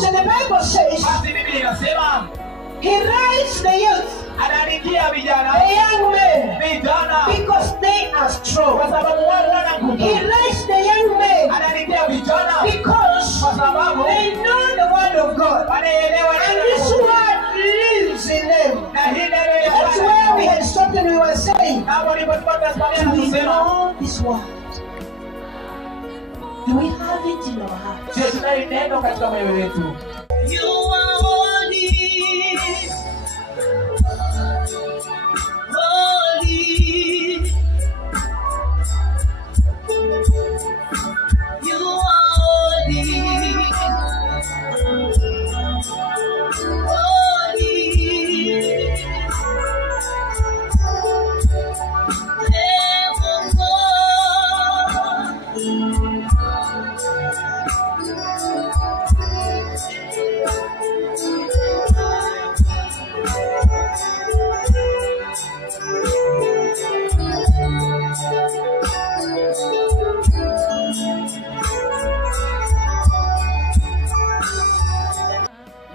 So the Bible says, He raised the youth, the young men, because they are strong. He raised the young men because they know the word of God, and this word lives in them. That's where we had stopped and we were saying, do we know this word? Do we have it in our hearts? You are holy, holy. You are holy, holy.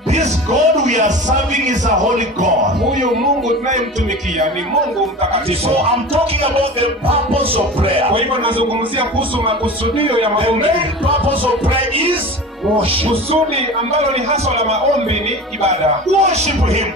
This God we are serving is a holy God. So I'm talking about the purpose of prayer. The main purpose of prayer is worship. Worship Him.